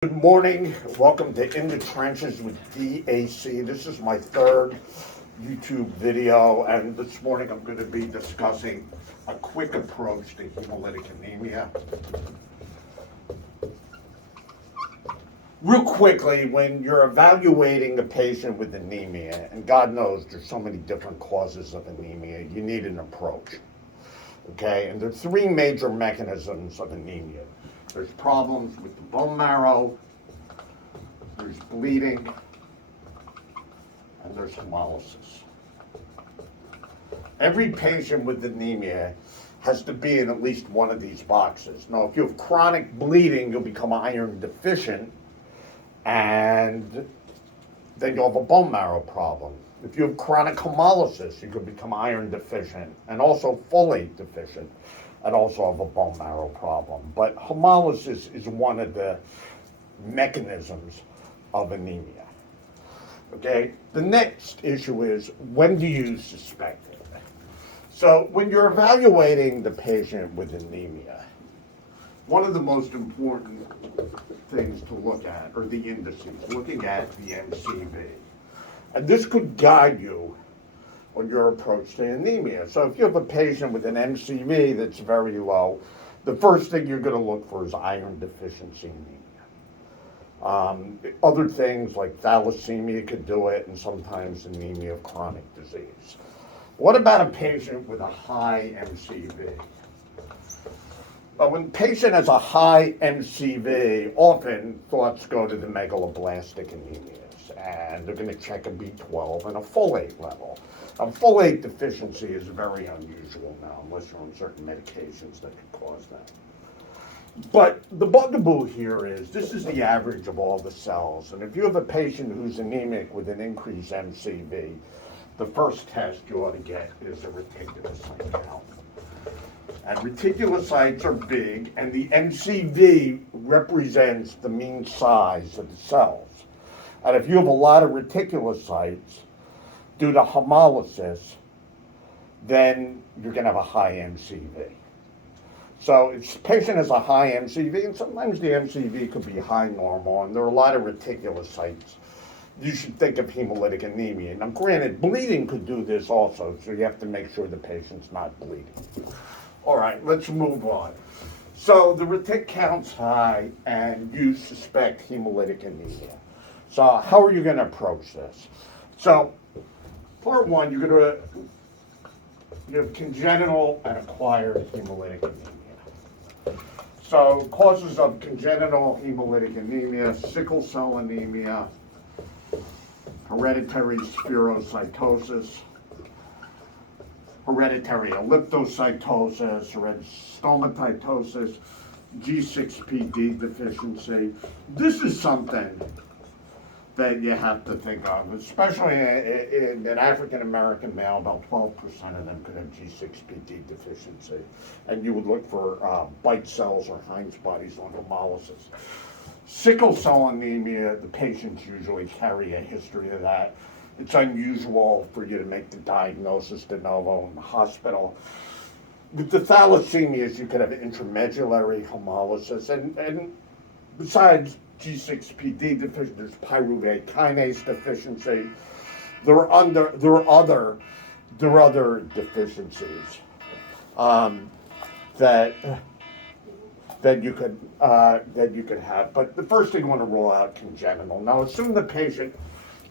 Good morning. Welcome to In the Trenches with DAC. This is my third YouTube video, and this morning I'm going to be discussing a quick approach to hemolytic anemia. Real quickly, when you're evaluating a patient with anemia, and God knows there's so many different causes of anemia, you need an approach. Okay, and there are three major mechanisms of anemia. There's problems with the bone marrow, there's bleeding, and there's hemolysis. Every patient with anemia has to be in at least one of these boxes. Now, if you have chronic bleeding, you'll become iron deficient, and then you'll have a bone marrow problem. If you have chronic hemolysis, you could become iron deficient and also folate deficient and also have a bone marrow problem. But hemolysis is one of the mechanisms of anemia. Okay, the next issue is, when do you suspect it? So when you're evaluating the patient with anemia, one of the most important things to look at are the indices, looking at the MCV. And this could guide you on your approach to anemia. So if you have a patient with an MCV that's very low, the first thing you're going to look for is iron deficiency anemia. Other things like thalassemia could do it, and sometimes anemia of chronic disease. What about a patient with a high MCV? Well, when a patient has a high MCV, often thoughts go to the megaloblastic anemias, and they're going to check a B12 and a folate level. Folate deficiency is very unusual now, unless you're on certain medications that can cause that. But the bugaboo here is, this is the average of all the cells, and if you have a patient who's anemic with an increased MCV, the first test you ought to get is a reticulocyte count. And reticulocytes are big, and the MCV represents the mean size of the cells. And if you have a lot of reticulocytes due to hemolysis, then you're going to have a high MCV. So if the patient has a high MCV, and sometimes the MCV could be high normal, and there are a lot of reticulocytes, you should think of hemolytic anemia. Now, granted, bleeding could do this also, so you have to make sure the patient's not bleeding. All right, let's move on. So the retic count's high, and you suspect hemolytic anemia. So how are you going to approach this? So part one, you have congenital and acquired hemolytic anemia. So causes of congenital hemolytic anemia: sickle cell anemia, hereditary spherocytosis, hereditary elliptocytosis, stomatitis, G6PD deficiency. This is something that you have to think of, especially in an African American male. About 12% of them could have G6PD deficiency, and you would look for bite cells or Heinz bodies on hemolysis. Sickle cell anemia, the patients usually carry a history of that. It's unusual for you to make the diagnosis de novo in the hospital. With the thalassemias, you could have intramedullary hemolysis, and besides G6PD deficiency, there's pyruvate kinase deficiency. There are other deficiencies that you could have. But the first thing you want to rule out congenital. Now, assume the patient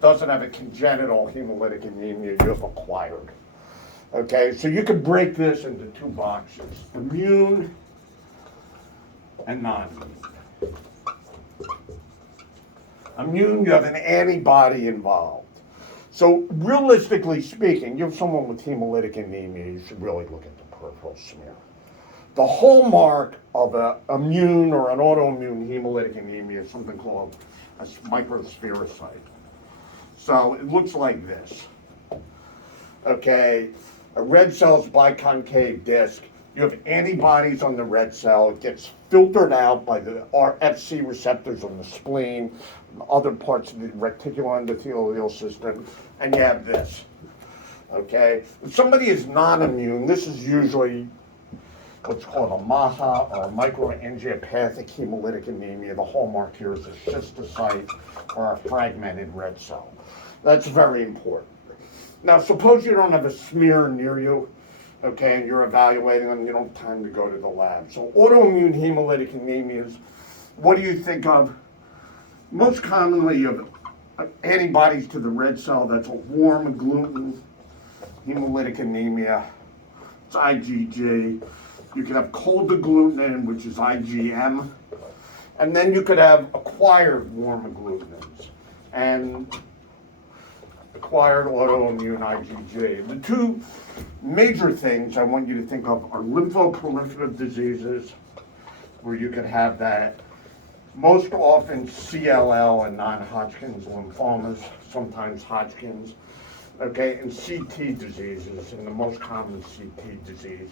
doesn't have a congenital hemolytic anemia, you have acquired. Okay, so you can break this into two boxes: immune and non-immune. Immune, you have an antibody involved. So realistically speaking, you have someone with hemolytic anemia, you should really look at the peripheral smear. The hallmark of an immune or an autoimmune hemolytic anemia is something called a microspherocyte. So it looks like this. Okay, a red cell's biconcave disc. You have antibodies on the red cell. It gets filtered out by the FC receptors on the spleen, and other parts of the reticuloendothelial system, and you have this. Okay, if somebody is non-immune, this is usually what's called a MAHA, or microangiopathic hemolytic anemia. The hallmark here is a schistocyte or a fragmented red cell. That's very important. Now, suppose you don't have a smear near you, okay, and you're evaluating them, you don't have time to go to the lab. So autoimmune hemolytic anemias, what do you think of? Most commonly, you have antibodies to the red cell. That's a warm agglutinin hemolytic anemia. It's IgG. You can have cold agglutinin, which is IgM. And then you could have acquired warm agglutinins and acquired autoimmune IgG. The two major things I want you to think of are lymphoproliferative diseases, where you could have that. Most often CLL and non-Hodgkin's lymphomas, sometimes Hodgkin's, okay, and CT diseases, and the most common CT disease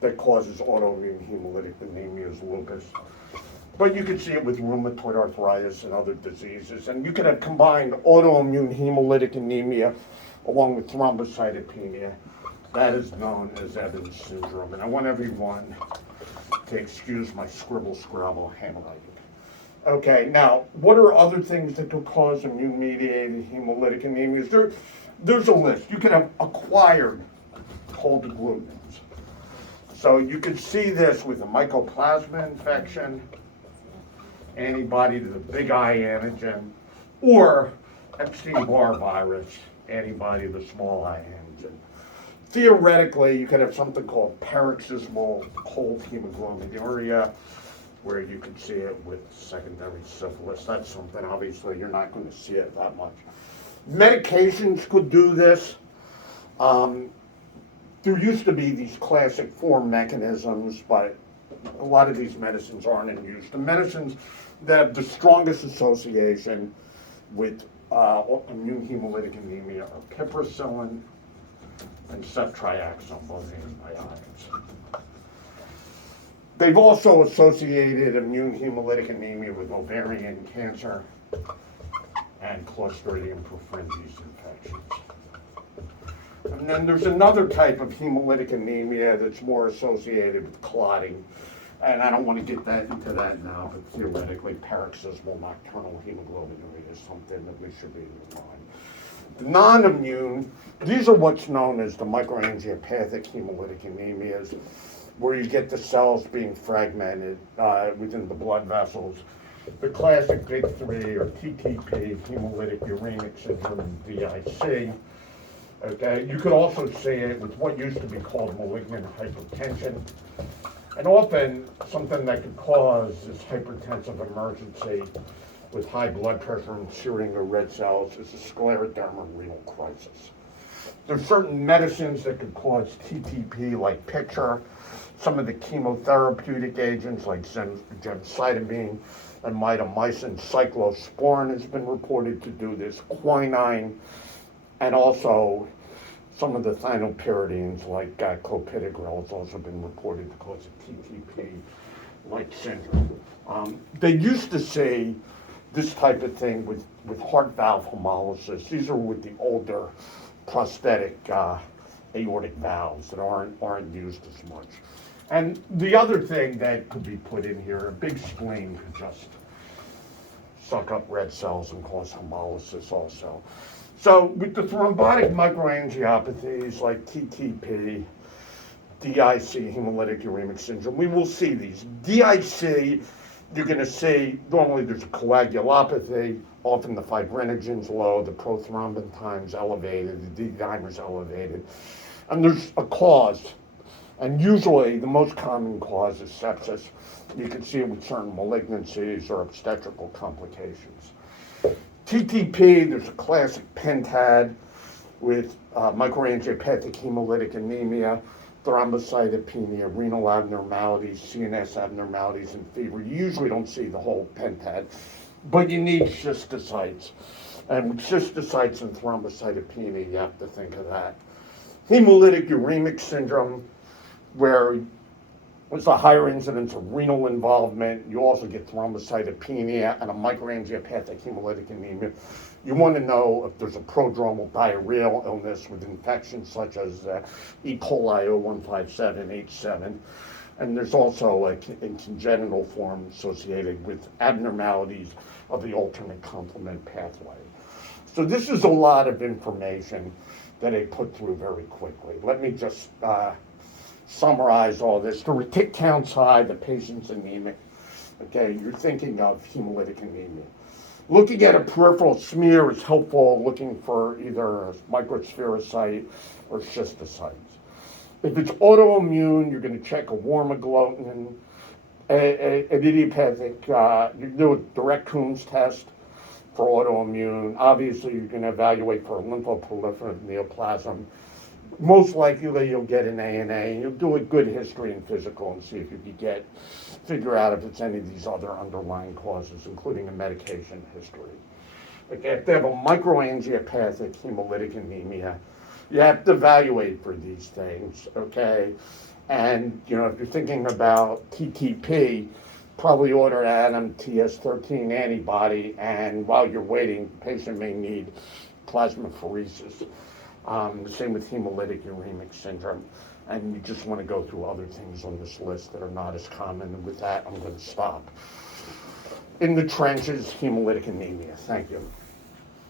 that causes autoimmune hemolytic anemia is lupus. But you can see it with rheumatoid arthritis and other diseases, and you can have combined autoimmune hemolytic anemia along with thrombocytopenia. That is known as Evans syndrome, and I want everyone to excuse my scribble handwriting. Okay, now, what are other things that could cause immune-mediated hemolytic anemias? There's a list. You could have acquired cold agglutinins. So you could see this with a mycoplasma infection, antibody to the big I antigen, or Epstein-Barr virus, antibody to the small I antigen. Theoretically, you could have something called paroxysmal cold hemoglobinuria, where you can see it with secondary syphilis. That's something, obviously, you're not going to see it that much. Medications could do this. There used to be these classic 4 mechanisms, but a lot of these medicines aren't in use. The medicines that have the strongest association with immune hemolytic anemia are piperacillin and ceftriaxone, both antibiotics. They've also associated immune hemolytic anemia with ovarian cancer and Clostridium perfringens infections. And then there's another type of hemolytic anemia that's more associated with clotting. And I don't want to get into that now, but theoretically, paroxysmal nocturnal hemoglobinuria is something that we should be in mind. The non-immune, these are what's known as the microangiopathic hemolytic anemias, where you get the cells being fragmented within the blood vessels. The classic big 3 are TTP, hemolytic uremic syndrome, and DIC. Okay, you could also see it with what used to be called malignant hypertension. And often, something that could cause this hypertensive emergency with high blood pressure and searing of red cells is a scleroderma renal crisis. There's certain medicines that could cause TTP, like picture. Some of the chemotherapeutic agents, like gemcitabine and mitomycin, cyclosporin has been reported to do this, quinine, and also some of the thienopyridines, like clopidogrel, has also been reported to cause a TTP-like syndrome. They used to say this type of thing with heart valve hemolysis. These are with the older prosthetic aortic valves that aren't used as much. And the other thing that could be put in here, a big spleen could just suck up red cells and cause hemolysis also. So with the thrombotic microangiopathies like TTP, DIC, hemolytic uremic syndrome, we will see these. DIC, you're going to see, normally there's a coagulopathy, often the fibrinogen's low, the prothrombin time's elevated, the D-dimer's elevated, and there's a cause. And usually the most common cause is sepsis. You can see it with certain malignancies or obstetrical complications. TTP, there's a classic pentad with microangiopathic hemolytic anemia, thrombocytopenia, renal abnormalities, CNS abnormalities, and fever. You usually don't see the whole pentad, but you need schistocytes. And with schistocytes and thrombocytopenia, you have to think of that. Hemolytic uremic syndrome, where there's a higher incidence of renal involvement. You also get thrombocytopenia and a microangiopathic hemolytic anemia. You want to know if there's a prodromal diarrheal illness with infections such as E. coli 0157H7. And there's also a congenital form associated with abnormalities of the alternate complement pathway. So this is a lot of information that I put through very quickly. Let me just summarize all this. The retic count's high, the patient's anemic. Okay, you're thinking of hemolytic anemia. Looking at a peripheral smear is helpful, looking for either a microspherocyte or schistocytes. If it's autoimmune, you're going to check a warm agglutinin, an idiopathic, you do a direct Coombs test for autoimmune. Obviously, you're going to evaluate for a lymphoproliferative neoplasm. Most likely, you'll get an ANA. You'll do a good history and physical and see if you can figure out if it's any of these other underlying causes, including a medication history. Okay, if they have a microangiopathic hemolytic anemia, you have to evaluate for these things, okay? And, if you're thinking about TTP, probably order an TS13 antibody, and while you're waiting, the patient may need plasmapheresis. The same with hemolytic uremic syndrome. And you just want to go through other things on this list that are not as common. And with that, I'm going to stop. In the trenches, hemolytic anemia. Thank you.